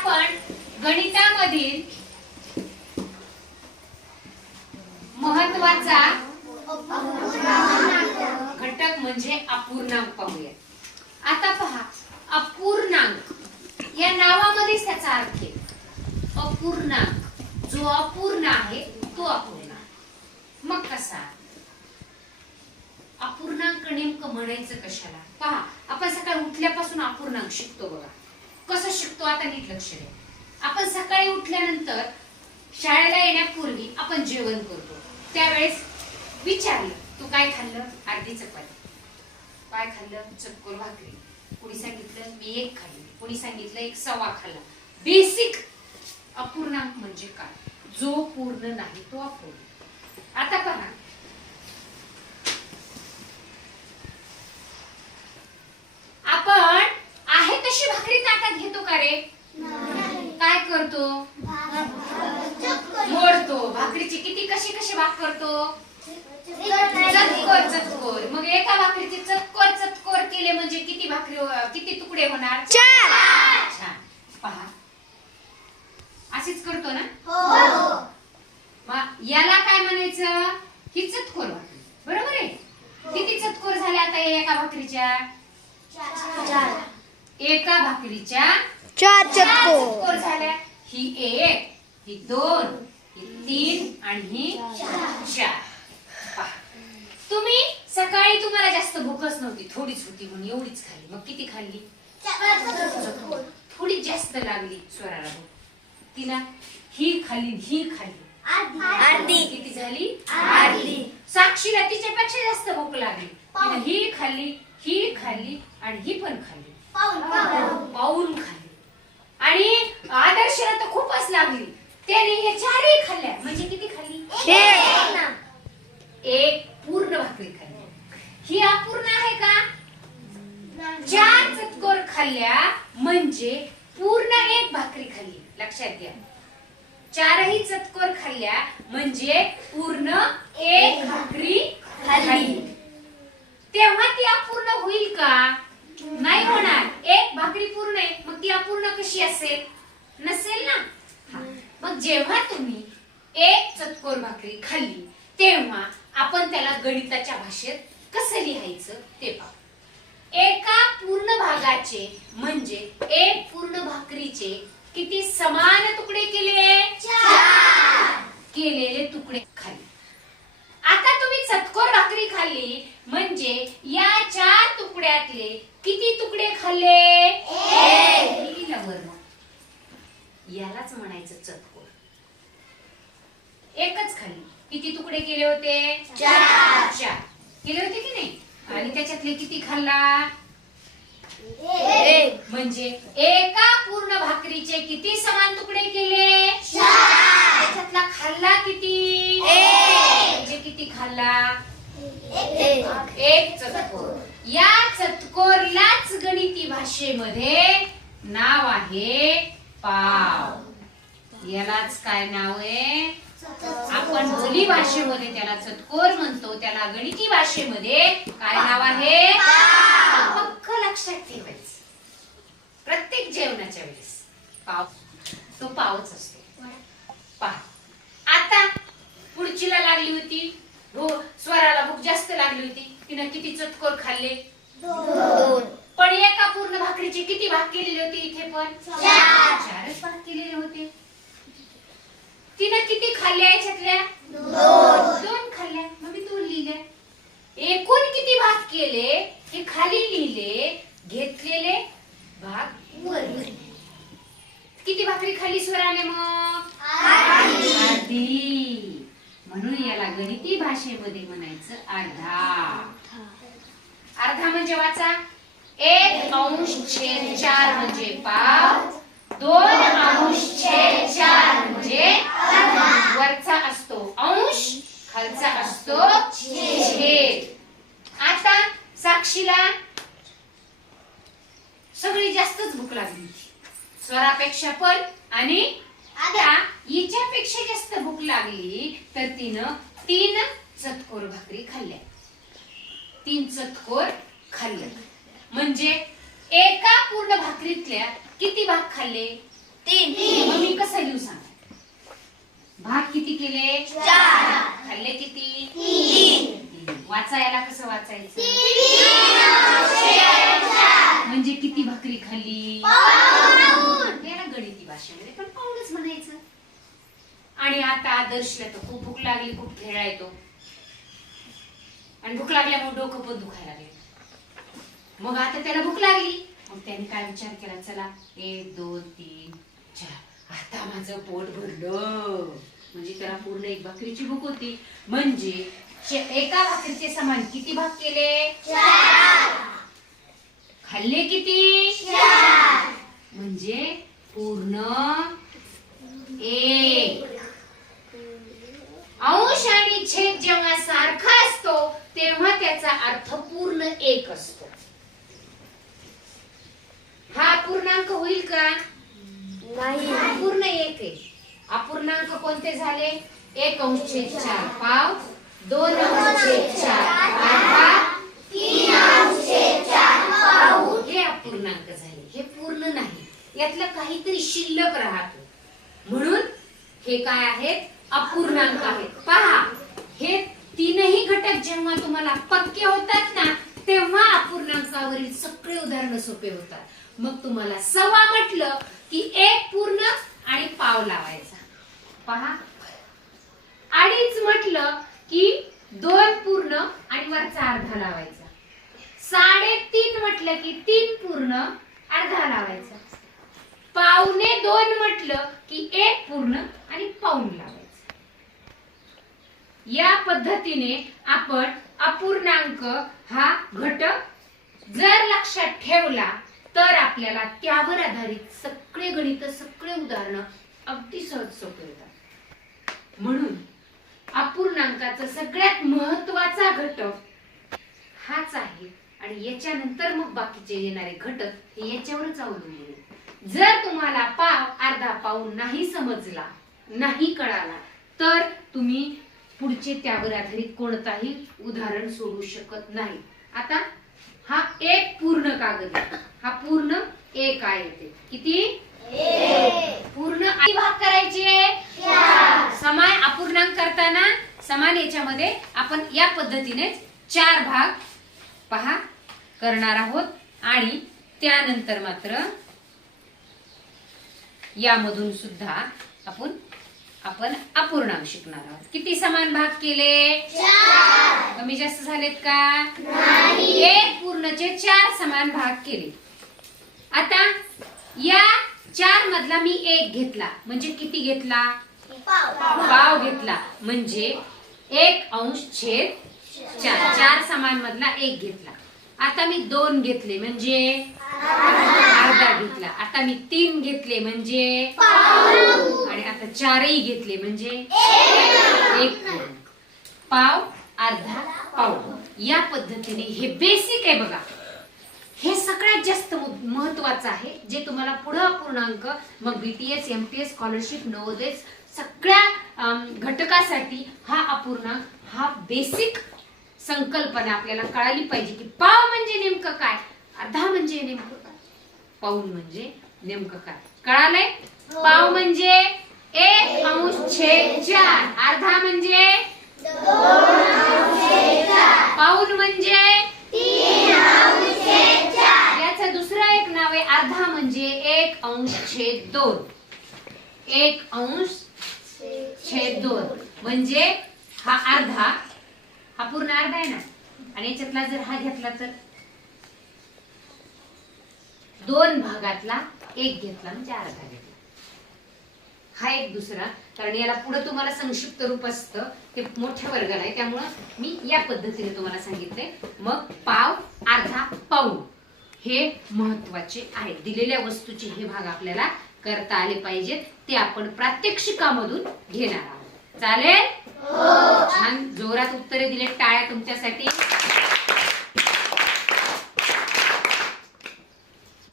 आपण गणितामधील महत्त्वाचा घटक म्हणजे अपूर्णांक पाहूया. आता पहा अपूर्णांक. या नावामध्येच त्याचा अर्थ आहे. अपूर्णांक. जो अपूर्ण आहे तो अपूर्णांक मग कसा? अपूर्णांक नेमकं म्हणायचं कशाला? पहा आपण सकाळी उठल्यापासून अपूर्णांक शिकतो बघा. कसं शिकतो आता नीट लक्ष द्या आपण सकाळी उठल्यानंतर शाळेला येण्यापूर्वी आपण जेवण करतो. त्यावेळेस विचारलं तू काय खाल्लं? अर्धी चपाती. काय खाल्लं? चक्कोर भाकरी. कोणी सांगितलं? मी एक खाल्ली. कोणी सांगितलं? एक सवा खाल्ला. बेसिक अपूर्णांक म्हणजे काय? जो पूर्ण नाही तो अपूर्ण. आता पहा आपण आहे तशी ताटात घेतो का रे? काय करतो? मोडतो भाकरीची किती कशी कशी भाग करतो? चतकोर चतकोर मग एका भाकरीचे चतकोर चतकोर केले म्हणजे किती भाकरी किती तुकडे होणार? छान पहा. अशीच करतो ना? मग याला काय म्हणायचं? ही चतकोर भाकरी. बरोबर आहे? किती चतकोर झाल्या आता या एका भाकरीच्या? एका भाकरीच्या चार चतकोर झाल्या. ही एक ही दोन ही तीन आणि ही चार. तुम्ही सकाळी तुम्हाला जास्त भूकच नव्हती थोडीच होती म्हणून एवढीच खाल्ली. मग किती खाल्ली? थोडी जास्त लागली स्वराला भूक. तिला ही खाल्ली ही खाल्ली. अर्धी. किती झाली? अर्धी. साक्षीला तिच्यापेक्षा जास्त भूक लागली. ही खाल्ली ही खाल्ली आणि ही पण खाल्ली. पाऊन खाल्ली. आणि आदर्शला तर खूपच लागली. त्याने हे चारही खाल्ल्या. म्हणजे किती खाल्ली? एक. पूर्ण भाकरी खाल्ली. ही अपूर्ण आहे का? चार चतकोर खाल्ल्या म्हणजे पूर्ण एक भाकरी खाल्ली. लक्षात घ्या. चारही चतकोर खाल्ल्या म्हणजे पूर्ण एक भाकरी खाल्ली. तेव्हा ती अपूर्ण होईल का? नाही होणार. एक भाकरी पूर्ण आहे मग ती अपूर्ण कशी असेल? नसेल ना? हा. मग जेव्हा तुम्ही एक चतकोर भाकरी खाल्ली तेव्हा आपण त्याला गणिताच्या भाषेत कसं लिहायचं ते पाहू. एका पूर्ण भागाचे म्हणजे एक पूर्ण भाकरीचे किती समान तुकडे केले? केलेले तुकडे खाल्ले आता तुम्ही चतकोर भाकरी खाल्ली म्हणजे या चार तुकड्यातले किती तुकडे खाल्ले. यालाच म्हणायचं चतकोर. एकच खाल्ली किती तुकडे केले होते? चार. चार. केले होते की नाही? आणि त्याच्यातले किती खाल्ला. म्हणजे एका पूर्ण भाकरीचे किती समान तुकडे केले? त्याच्यातला खाल्ला किती? म्हणजे किती खाल्ला? एक. चतकोर. या चतकोरलाच गणिती भाषेमध्ये नाव आहे पाव. यालाच काय नाव आहे? आपण बोली भाषेमध्ये त्याला चतकोर म्हणतो त्याला गणिती भाषेमध्ये काय नाव आहे? पक्क लक्षात ठेवायचं. प्रत्येक जेवणाच्या वेळेस पाव. तो पावच असतो. पहा आता पुढचीला लागली होती. हो स्वराला भूक जास्त लागली होती तिनं किती चतकोर खाल्ले पण एका पूर्ण भाकरीचे किती भाग केलेले होते इथे पण चार. चारच भाग केलेले होते तिनं किती खाल्ल्या याच्यातल्या दोन खाल्ल्या मग मी दोन लिहिल्या एकूण किती भाग केले हे खाली लिहिले घेतलेले भाग वर. किती भाकरी खाली स्वराने मग अर्धी म्हणून याला गणिती भाषेमध्ये म्हणायचं अर्धा. अर्धा. म्हणजे वाचा. एक अंश छेद चार म्हणजे पाव दोन अंश छेद चार म्हणजे वरचा असतो अंश खालचा असतो छेद. आता साक्षीला सगळी जास्तच भूक लागली स्वरापेक्षा पण आणि आता हिच्यापेक्षा जास्त भूक लागली तर तिनं तीन चतकोर भाकरी खाल्ल्या. तीन चतकोर खाल्ल्या म्हणजे एका पूर्ण भाकरीतल्या किती भाग खाल्ले? तीन. मी कसं लिहू सांग? भाग किती केले? चार. खाल्ले किती? तीन. वाचायला कसं वाचायचं? म्हणजे किती भाकरी खाल्ली? याला गणिती भाषेमध्ये पण आणि आता आदर्शला तर खूप भूक लागली खूप खेळा येतो. आणि भूक लागल्यामुळे डोकं पण दुखायला लागले. मग आता त्याला भूक लागली. मग त्याने काय विचार केला? चला एक दोन तीन चार. आता माझं पोट भरलं. म्हणजे त्याला पूर्ण एक भाकरीची भूक होती. म्हणजे एका भाकरीचे समान किती भाग केले? खाल्ले किती? म्हणजे पूर्ण एक. छेद जेव्हा सारखा असतो तेव्हा त्याचा अर्थ पूर्ण एक असतो. हा अपूर्णांक होईल का? नाही. पूर्ण एक आहे. अपूर्णांक कोणते झाले? एक अंश छेद चार पाव दोन अंश छेद चार अर्धा हे अपूर्णांक झाले. हे पूर्ण नाही. यातलं काहीतरी शिल्लक राहतो. म्हणून हे काय आहेत? अपूर्णांक आहेत. पहा. हे तीनही घटक जेव्हा तुम्हाला पक्के होतात ना तेव्हा अपूर्णांकावरील सगळे उदाहरण सोपे होतात. मग तुम्हाला सव्वा म्हटलं की एक पूर्ण आणि पाव लावायचा. पहा. अडीच म्हटलं की दोन पूर्ण आणि वरचा अर्धा लावायचा. साडेतीन म्हटलं की तीन पूर्ण अर्धा लावायचा. पावणे दोन म्हटलं की एक पूर्ण आणि पाऊण लावायचं. या पद्धतीने आपण अपूर्णांक हा घटक जर लक्षात ठेवला तर आपल्याला त्यावर आधारित सगळे गणित सगळे उदाहरणं अगदी सहज सोपे होतात. म्हणून अपूर्णांकाचा सगळ्यात महत्त्वाचा घटक हाच आहे आणि याच्यानंतर मग बाकीचे येणारे घटक हे याच्यावरच अवलंबून जर तुम्हाला पाव अर्धा पाऊन नाही समजला नाही कळाला तर तुम्ही पुढचे त्यावर आधारित कोणताही उदाहरण सोडू शकत नाही. आता हा एक पूर्ण कागद आहे. हा पूर्ण एक आहे ते किती? पूर्ण भाग करायचे. समान अपूर्णांक करताना समान याच्यामध्ये आपण या पद्धतीनेच चार भाग पहा करणार आहोत. आणि त्यानंतर मात्र यामधून सुद्धा आपण आपण अपूर्णांक शिकणार आहोत. किती समान भाग केले? कमी जास्त झालेत का? एक पूर्णचे चार समान भाग केले. आता या चार मधला मी एक घेतला. म्हणजे किती घेतला? पाव. घेतला. म्हणजे एक अंश छेद चार. चार समान मधला एक घेतला. आता मी दोन घेतले. म्हणजे? अर्धा घेतला. आता मी तीन घेतले म्हणजे? आणि आता चारही घेतले म्हणजे? एक. पाव अर्धा पाव. या पद्धतीने हे बेसिक आहे बघा. हे सगळ्यात जास्त महत्वाचं आहे. जे तुम्हाला पुढं अपूर्णांक मग बीटीएस एमपीएस स्कॉलरशिप नवोदय सगळ्या घटकासाठी हा अपूर्णांक हा बेसिक संकल्पना आपल्याला कळाली पाहिजे की पाव म्हणजे नेमकं काय? अर्धा म्हणजे नेमकं पाऊन म्हणजे नेमकं काय? कळालंय? पाव म्हणजे एक अंश छेद चार. अर्धा म्हणजे? पाऊन म्हणजे? याचं दुसरं एक नाव आहे. अर्धा म्हणजे एक अंश छेद दोन. एक अंश छेद दोन. म्हणजे हा अर्धा हा पूर्ण अर्धा आहे ना? आणि याच्यातला जर हा घेतला तर? दोन भागातला एक घेतला म्हणजे अर्धा घेतला हा एक दुसरा कारण याला पुढे तुम्हाला संक्षिप्त रूप असतं. ते मोठ्या वर्गाला आहे त्यामुळं मी या पद्धतीने तुम्हाला सांगितले मग पाव अर्धा पाऊण हे महत्त्वाचे आहे दिलेल्या वस्तूचे हे भाग आपल्याला करता आले पाहिजेत. ते आपण प्रात्यक्षिकामधून घेणार आहोत. चालेल? छान. जोरात उत्तरे दिले टाळ्या तुमच्यासाठी.